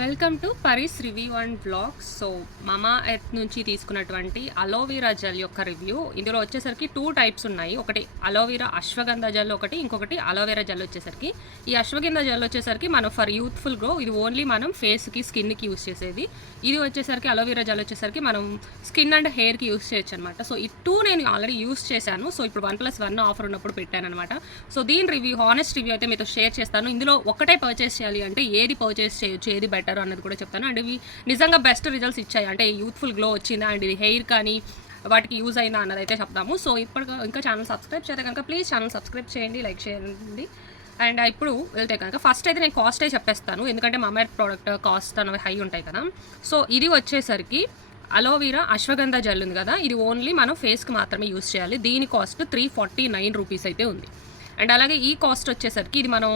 Welcome to Paris review and blog. So Mamaearth నుంచి తీసుకున్నటువంటి aloe vera gel యొక్క review. ఇందులో వచ్చేసరికి 2 టైప్స్ ఉన్నాయి. ఒకటి అలోవెరా అశ్వగంధ జెల్, ఇంకొకటి అలోవెరా జెల్ వచ్చేసరికి. ఈ అశ్వగంధ జెల్ వచ్చేసరికి మనం ఫర్ యూత్ఫుల్ గ్లో, ఇది ఓన్లీ మనం ఫేస్కి స్కిన్కి యూస్ చేసేది. ఇది వచ్చేసరికి అలోవెరా జెల్ వచ్చేసరికి మనం స్కిన్ అండ్ హెయిర్కి యూస్ చేయొచ్చు అనమాట. సో ఈ 2 నేను ఆల్రెడీ యూస్ చేశాను. సో ఇప్పుడు 1+1 ఆఫర్ ఉన్నప్పుడు పెట్టాను అనమాట. సో దీని రివ్యూ, హానెస్ట్ రివ్యూ అయితే మీతో షేర్ చేస్తాను. ఇందులో ఒకటే పర్చేస్ చేయాలి అంటే ఏది పర్చేస్ చేయొచ్చు, ఏది బెటర్ అన్నది కూడా చెప్తాను. అండ్ ఇవి నిజంగా బెస్ట్ రిజల్ట్స్ ఇచ్చాయి, అంటే యూత్ఫుల్ గ్లో వచ్చిందా అండ్ ఇది హెయిర్ కానీ వాటికి యూజ్ అయిందా అన్నది అయితే చెప్తాము. సో ఇప్పుడు ఇంకా ఛానల్ సబ్స్క్రైబ్ చేస్తే కనుక ప్లీజ్ ఛానల్ సబ్స్క్రైబ్ చేయండి, లైక్ చేయండి. అండ్ ఇప్పుడు వెళ్తే కనుక ఫస్ట్ అయితే నేను కాస్టే చెప్పేస్తాను, ఎందుకంటే మమా ఎర్త్ ప్రోడక్ట్ కాస్ట్ అనేవి హై ఉంటాయి కదా. సో ఇది వచ్చేసరికి అలోవెరా అశ్వగంధ జెల్ ఉంది కదా, ఇది ఓన్లీ మనం ఫేస్కి మాత్రమే యూస్ చేయాలి. దీని కాస్ట్ 349 రూపీస్ అయితే ఉంది. అండ్ అలాగే ఈ కాస్ట్ వచ్చేసరికి ఇది మనం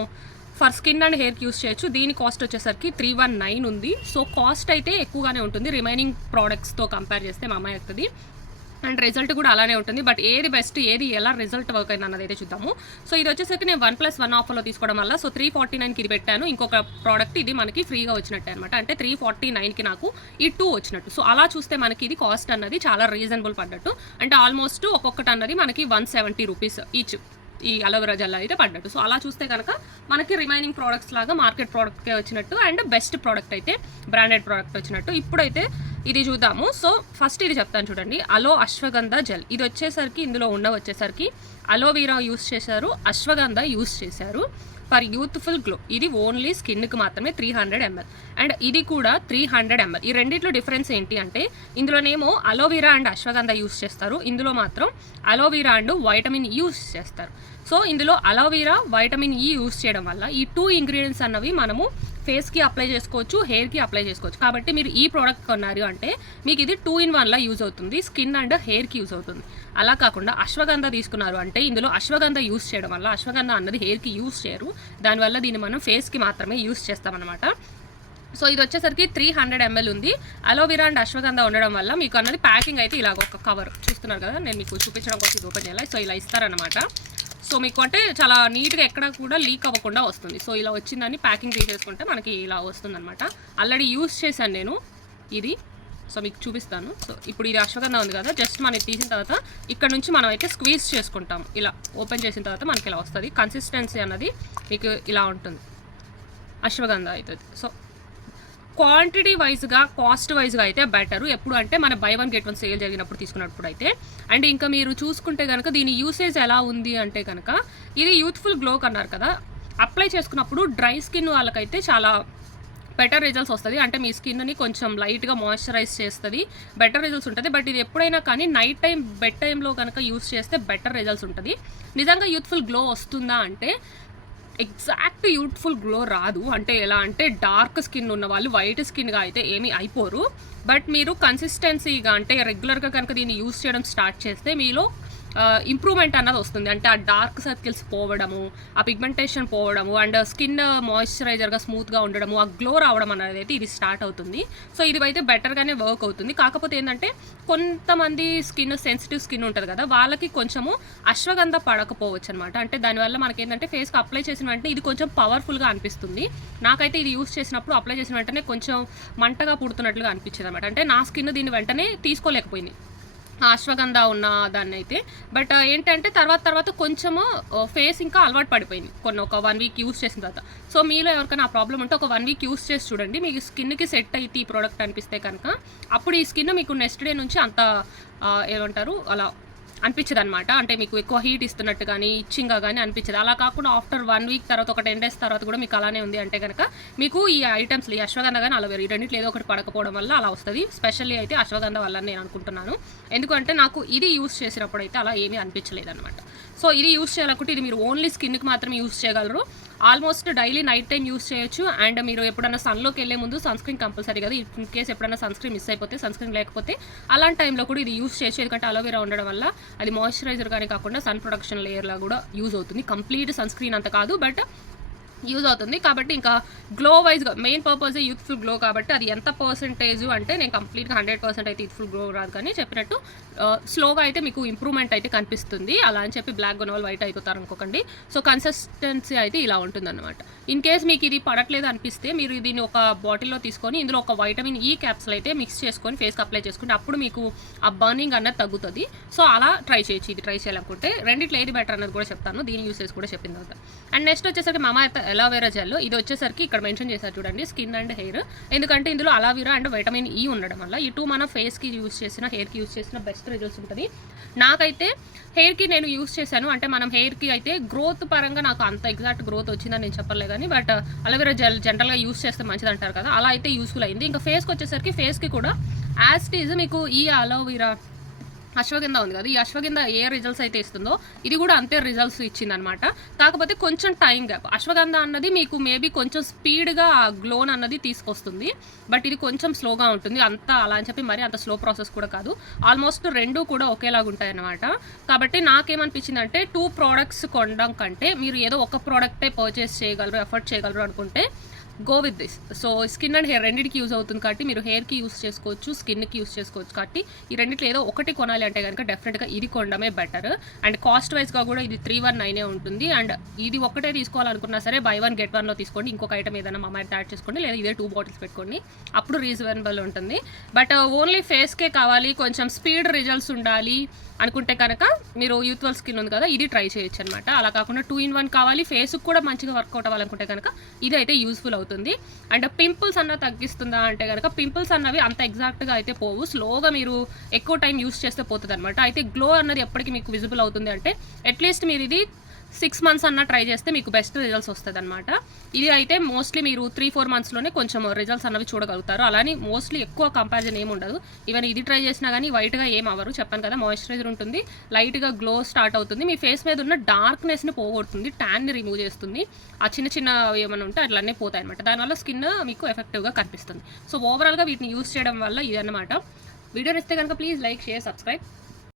ఫర్ స్కిన్ అండ్ హెయిర్కి యూస్ చేయొచ్చు. దీని కాస్ట్ వచ్చేసరికి 319 ఉంది. సో కాస్ట్ అయితే ఎక్కువగానే ఉంటుంది రిమైనింగ్ ప్రోడక్ట్స్తో కంపేర్ చేస్తే మమా ఎర్త్ది. అండ్ రిజల్ట్ కూడా అలానే ఉంటుంది. బట్ ఏది బెస్ట్, ఏది ఎలా రిజల్ట్ వర్క్ అయింది అన్నది అయితే చూద్దాము. సో ఇది వచ్చేసరికి నేను 1+1 ఆఫర్లో తీసుకోవడం వల్ల సో 349కి ఇది పెట్టాను. ఇంకొక ప్రోడక్ట్ ఇది మనకి ఫ్రీగా వచ్చినట్టే అనమాట. అంటే 349కి నాకు ఈ 2 వచ్చినట్టు. సో అలా చూస్తే మనకి ఇది కాస్ట్ అన్నది చాలా రీజనబుల్ పడ్డట్టు. అంటే ఆల్మోస్ట్ ఒక్కొక్కటి అన్నది మనకి 170 రూపీస్ ఈచ్ ఈ అలోవెరా జెల్ అయితే పడ్డట్టు. సో అలా చూస్తే కనుక మనకి రిమైనింగ్ ప్రోడక్ట్స్ లాగా మార్కెట్ ప్రోడక్ట్కే వచ్చినట్టు అండ్ బెస్ట్ ప్రోడక్ట్ అయితే బ్రాండెడ్ ప్రోడక్ట్ వచ్చినట్టు. ఇప్పుడైతే ఇది చూద్దాము. సో ఫస్ట్ ఇది చెప్తాను చూడండి, అలో అశ్వగంధ జెల్. ఇది వచ్చేసరికి ఇందులో వచ్చేసరికి అలోవెరా యూస్ చేశారు, అశ్వగంధ యూస్ చేశారు ఫర్ యూత్ఫుల్ గ్లో. ఇది ఓన్లీ స్కిన్కి మాత్రమే 300 ml అండ్ ఇది కూడా 300 ml. ఈ రెండిట్లో డిఫరెన్స్ ఏంటి అంటే ఇందులోనేమో అలోవెరా అండ్ అశ్వగంధ యూస్ చేస్తారు, ఇందులో మాత్రం aloe vera and vitamin E use చేస్తారు. సో ఇందులో అలోవెరా వైటమిన్ ఈ యూస్ చేయడం వల్ల ఈ 2 ఇంగ్రీడియంట్స్ అన్నవి మనము ఫేస్కి అప్లై చేసుకోవచ్చు, హెయిర్కి అప్లై చేసుకోవచ్చు. కాబట్టి మీరు ఈ ప్రోడక్ట్ కొన్నారు అంటే మీకు ఇది 2 in 1లా యూజ్ అవుతుంది, స్కిన్ అండ్ హెయిర్కి యూజ్ అవుతుంది. అలా కాకుండా అశ్వగంధ తీసుకున్నారు అంటే ఇందులో అశ్వగంధ యూజ్ చేయడం వల్ల, అశ్వగంధ అన్నది హెయిర్కి యూజ్ చేయరు, దానివల్ల దీన్ని మనం ఫేస్కి మాత్రమే యూజ్ చేస్తామన్నమాట. సో ఇది వచ్చేసరికి 300 ml ఉంది. అలోవెరా అండ్ అశ్వగంధ ఉండడం వల్ల మీకు అన్నది ప్యాకింగ్ అయితే ఇలాగ ఒక కవర్ చూస్తున్నారు కదా, నేను మీకు చూపించడం కోసం ఇది ఓపెన్ చేయాలి. సో ఇలా ఇస్తారనమాట. సో మీకు అంటే చాలా నీట్గా ఎక్కడ కూడా లీక్ అవ్వకుండా వస్తుంది. సో ఇలా వచ్చిందని ప్యాకింగ్ తీసేసుకుంటే మనకి ఇలా వస్తుంది అనమాట. ఆల్రెడీ యూస్ చేశాను నేను ఇది, సో మీకు చూపిస్తాను. సో ఇప్పుడు ఇది అశ్వగంధ ఉంది కదా, జస్ట్ మనకి తీసిన తర్వాత ఇక్కడ నుంచి మనం అయితే స్క్వీజ్ చేసుకుంటాం. ఇలా ఓపెన్ చేసిన తర్వాత మనకి ఇలా వస్తుంది. కన్సిస్టెన్సీ అన్నది మీకు ఇలా ఉంటుంది, అశ్వగంధ అవుతుంది. సో క్వాంటిటీ వైజ్గా, కాస్ట్ వైజ్గా అయితే బెటరు. ఎప్పుడు అంటే మన బై 1 get 1 సేల్ జరిగినప్పుడు తీసుకున్నప్పుడు అయితే. అండ్ ఇంకా మీరు చూసుకుంటే కనుక దీని యూసేజ్ ఎలా ఉంది అంటే కనుక ఇది యూత్ఫుల్ గ్లో అన్నారు కదా, అప్లై చేసుకున్నప్పుడు డ్రై స్కిన్ వాళ్ళకైతే చాలా బెటర్ రిజల్ట్స్ వస్తుంది. అంటే మీ స్కిన్ని కొంచెం లైట్గా మాయిశ్చరైజ్ చేస్తుంది, బెటర్ రిజల్ట్స్ ఉంటుంది. బట్ ఇది ఎప్పుడైనా కానీ నైట్ టైం, బెడ్ టైంలో కనుక యూస్ చేస్తే బెటర్ రిజల్ట్స్ ఉంటుంది. నిజంగా యూత్ఫుల్ గ్లో వస్తుందా అంటే ఎగ్జాక్ట్ యూత్ఫుల్ గ్లో రాదు. అంటే ఎలా అంటే డార్క్ స్కిన్ ఉన్న వాళ్ళు వైట్ స్కిన్గా అయితే ఏమీ అయిపోరు. బట్ మీరు కన్సిస్టెన్సీగా అంటే రెగ్యులర్గా కనుక దీన్ని యూస్ చేయడం స్టార్ట్ చేస్తే మీలో ఇంప్రూవ్మెంట్ అన్నది వస్తుంది. అంటే ఆ డార్క్ సర్కిల్స్ పోవడము, ఆ పిగ్మెంటేషన్ పోవడము అండ్ స్కిన్ మాయిశ్చరైజర్గా స్మూత్గా ఉండడము, ఆ గ్లో రావడం అనేది అయితే ఇది స్టార్ట్ అవుతుంది. సో ఇది అయితే బెటర్గానే వర్క్ అవుతుంది. కాకపోతే ఏంటంటే కొంతమంది స్కిన్, సెన్సిటివ్ స్కిన్ ఉంటుంది కదా, వాళ్ళకి కొంచెము అశ్వగంధ పడకపోవచ్చు అనమాట. అంటే దానివల్ల మనకి ఏంటంటే ఫేస్కి అప్లై చేసిన వెంటనే ఇది కొంచెం పవర్ఫుల్గా అనిపిస్తుంది. నాకైతే ఇది యూస్ చేసినప్పుడు అప్లై చేసిన వెంటనే కొంచెం మంటగా పుడుతున్నట్లుగా అనిపించింది అనమాట. అంటే నా స్కిన్ దీన్ని వెంటనే తీసుకోలేకపోయింది అశ్వగంధ ఉన్న దాన్ని అయితే. బట్ ఏంటంటే తర్వాత కొంచెము ఫేస్ ఇంకా అలవాటు పడిపోయింది ఒక 1 week యూస్ చేసిన తర్వాత. సో మీలో ఎవరికైనా ఆ ప్రాబ్లం ఉంటే ఒక 1 week యూస్ చేసి చూడండి, మీకు స్కిన్కి సెట్ అయితే ఈ ప్రోడక్ట్ అనిపిస్తే కనుక అప్పుడు ఈ స్కిన్ మీకు నెక్స్ట్ డే నుంచి అంత ఏమంటారు అలా అనిపించదు అనమాట. అంటే మీకు ఎక్కువ హీట్ ఇస్తున్నట్టు కానీ ఇచ్చింగ్గా కానీ అనిపించదు. అలా కాకుండా ఆఫ్టర్ 1 week తర్వాత, ఒక 10 days తర్వాత కూడా మీకు అలానే ఉంది అంటే కనుక మీకు ఈ ఐటమ్స్, ఈ అశ్వగంధ కానీ అలోవెరా, ఈ రెండింటిలో ఏదో ఒకటి పడకపోవడం వల్ల అలా వస్తుంది. స్పెషల్లీ అయితే అశ్వగంధ వల్ల నేను అనుకుంటున్నాను, ఎందుకంటే నాకు ఇది యూస్ చేసినప్పుడు అయితే అలా ఏమీ అనిపించలేదు అనమాట. సో ఇది యూస్ చేయాలనుకుంటే ఇది మీరు ఓన్లీ స్కిన్కి మాత్రమే యూస్ చేయగలరు. Almost daily night time use చేయొచ్చు. అండ్ మీరు ఎప్పుడైనా సన్లోకి వెళ్ళే ముందు సన్ స్క్రీన్ కంపల్సరీ కదా, ఇన్ కేస్ ఎప్పుడైనా సన్ స్క్రీన్ మిస్ అయిపోతే, సన్ స్క్రీన్ లేకపోతే అలాంటి టైంలో కూడా ఇది యూస్ చేయొచ్చు. ఎందుకంటే అలోవెరా ఉండడం వల్ల అది మాయిశ్చరైజర్ కానీ కాకుండా సన్ ప్రొటెక్షన్ లేయర్లా కూడా యూజ్ అవుతుంది. కంప్లీట్ సన్ స్క్రీన్ అంత కాదు, బట్ యూజ్ అవుతుంది. కాబట్టి ఇంకా గ్లో వైజ్గా మెయిన్ పర్పస్ యూత్ఫుల్ గ్లో కాబట్టి అది ఎంత పర్సెంటేజ్ అంటే నేను కంప్లీట్గా 100% అయితే యూత్ఫుల్ గ్లో రాదు, కానీ చెప్పినట్టు స్లోగా అయితే మీకు ఇంప్రూవ్మెంట్ అయితే కనిపిస్తుంది. అలా అని చెప్పి బ్లాక్ కొన్న వాళ్ళు వైట్ అయిపోతారు అనుకోకండి. సో కన్సిస్టెన్సీ అయితే ఇలా ఉంటుందన్నమాట. ఇన్ కేస్ మీకు ఇది పడట్లేదు అనిపిస్తే మీరు దీన్ని ఒక బాటిల్లో తీసుకొని ఇందులో ఒక వైటమిన్ ఈ క్యాప్సూల్ అయితే మిక్స్ చేసుకొని ఫేస్కి అప్లై చేసుకుంటే అప్పుడు మీకు ఆ బర్నింగ్ అన్నది తగ్గుతుంది. సో అలా ట్రై చేయొచ్చు. ఇది ట్రై చేయాలనుకుంటే రెండిట్లో ఏది బెటర్ అన్నది కూడా చెప్తాను, దీని యూసేజ్ కూడా చెప్పిన తర్వాత. అండ్ నెక్స్ట్ వచ్చేసరికి మామాఎర్త్ అలోవెరా జెల్. ఇది వచ్చేసరికి ఇక్కడ మెన్షన్ చేశారు చూడండి, స్కిన్ అండ్ హెయిర్. ఎందుకంటే ఇందులో అలోవెరా అండ్ వైటమిన్ ఈ ఉండడం వల్ల ఈ 2 మన ఫేస్కి యూస్ చేసిన హెయిర్కి యూస్ చేసిన బెస్ట్ రిజల్ట్స్ ఉంటుంది. నాకైతే హెయిర్కి నేను యూస్ చేశాను, అంటే మనం హెయిర్కి అయితే గ్రోత్ పరంగా నాకు అంత ఎగ్జాక్ట్ గ్రోత్ వచ్చిందని నేను చెప్పలే, కానీ బట్ అలోవెరా జెల్ జనరల్గా యూస్ చేస్తే మంచిది అంటారు కదా, అలా అయితే యూస్ఫుల్ అయింది. ఇంకా ఫేస్కి వచ్చేసరికి ఫేస్కి కూడా యాజ్ ఇట్ ఈజ్ మీకు ఈ అలోవెరా అశ్వగంధ ఉంది కదా, ఈ అశ్వగంధ ఏ రిజల్ట్స్ అయితే ఇస్తుందో ఇది కూడా అంతే రిజల్ట్స్ ఇచ్చిందనమాట. కాకపోతే కొంచెం టైం గ్యాప్. అశ్వగంధ అన్నది మీకు మేబీ కొంచెం స్పీడ్గా గ్లోన్ అన్నది తీసుకొస్తుంది, బట్ ఇది కొంచెం స్లోగా ఉంటుంది. అంతా అలా అని చెప్పి మరి అంత స్లో ప్రాసెస్ కూడా కాదు. ఆల్మోస్ట్ రెండు కూడా ఒకేలాగా ఉంటాయి అన్నమాట. కాబట్టి నాకేమనిపించింది అంటే 2 ప్రోడక్ట్స్ కొనడం కంటే మీరు ఏదో ఒక ప్రోడక్టే పర్చేస్ చేయగలరు, ఎఫర్ట్ చేయగలరు అనుకుంటే go with this. So skin and hair రెండింటికి యూజ్ అవుతుంది కాబట్టి మీరు హెయిర్కి యూస్ చేసుకోవచ్చు, స్కిన్కి యూస్ చేసుకోవచ్చు. కాబట్టి ఈ రెండింటిలో ఏదో ఒకటి కొనాలి అంటే కనుక డెఫినెట్గా ఇది కొనడమే బెటర్. అండ్ కాస్ట్ వైజ్గా కూడా ఇది 319 ఉంటుంది. అండ్ ఇది ఒక్కటే తీసుకోవాలనుకున్నా సరే బై 1 get 1లో తీసుకోండి. ఇంకొక ఐటమ్ ఏదైనా మామాఎర్త్ యాడ్ చేసుకోండి, లేదా ఇదే 2 బాటిల్స్ పెట్టుకోండి, అప్పుడు రీజనబుల్ ఉంటుంది. బట్ ఓన్లీ ఫేస్కే కావాలి, కొంచెం స్పీడ్ రిజల్ట్స్ ఉండాలి అనుకుంటే కనుక మీరు యూత్వల్ స్కిన్ ఉంది కదా ఇది ట్రై చేయొచ్చు అనమాట. అలా కాకుండా 2 in 1 కావాలి, ఫేస్కి కూడా మంచిగా వర్కౌట్ అవ్వాలనుకుంటే కనుక ఇది అయితే యూస్ఫుల్ అవుతుంది. అండ్ పింపుల్స్ అన్నది తగ్గిస్తుందా అంటే కనుక పింపుల్స్ అన్నవి అంత ఎగ్జాక్ట్గా అయితే పోవు, స్లోగా మీరు ఎక్కువ టైం యూస్ చేస్తే పోతుంది అనమాట. అయితే గ్లో అన్నది ఎప్పటికీ మీకు విజిబుల్ అవుతుంది అంటే అట్లీస్ట్ మీరు ఇది 6 months అన్న ట్రై చేస్తే మీకు బెస్ట్ రిజల్ట్స్ వస్తుంది అనమాట. ఇది అయితే మోస్ట్లీ మీరు 3-4 monthsలోనే కొంచెం రిజల్ట్స్ అన్నవి చూడగలుగుతారు. అలానే మోస్ట్లీ ఎక్కువ కంపారిజన్ ఏమి ఉండదు. ఈవెన్ ఇది ట్రై చేసినా కానీ వైట్గా ఏం అవ్వరు, చెప్పాను కదా మాయిశ్చరైజర్ ఉంటుంది, లైట్గా గ్లో స్టార్ట్ అవుతుంది, మీ ఫేస్ మీద ఉన్న డార్క్నెస్ని పోగొడుతుంది, ట్యాన్ని రిమూవ్ చేస్తుంది, ఆ చిన్న చిన్న ఏమైనా ఉంటే అట్లనే పోతాయి అనమాట. దానివల్ల స్కిన్ మీకు ఎఫెక్టివ్గా కనిపిస్తుంది. సో ఓవరాల్గా వీటిని యూస్ చేయడం వల్ల ఇది అన్నమాట. వీడియో నచ్చితే కనుక ప్లీజ్ లైక్, షేర్, సబ్స్క్రైబ్.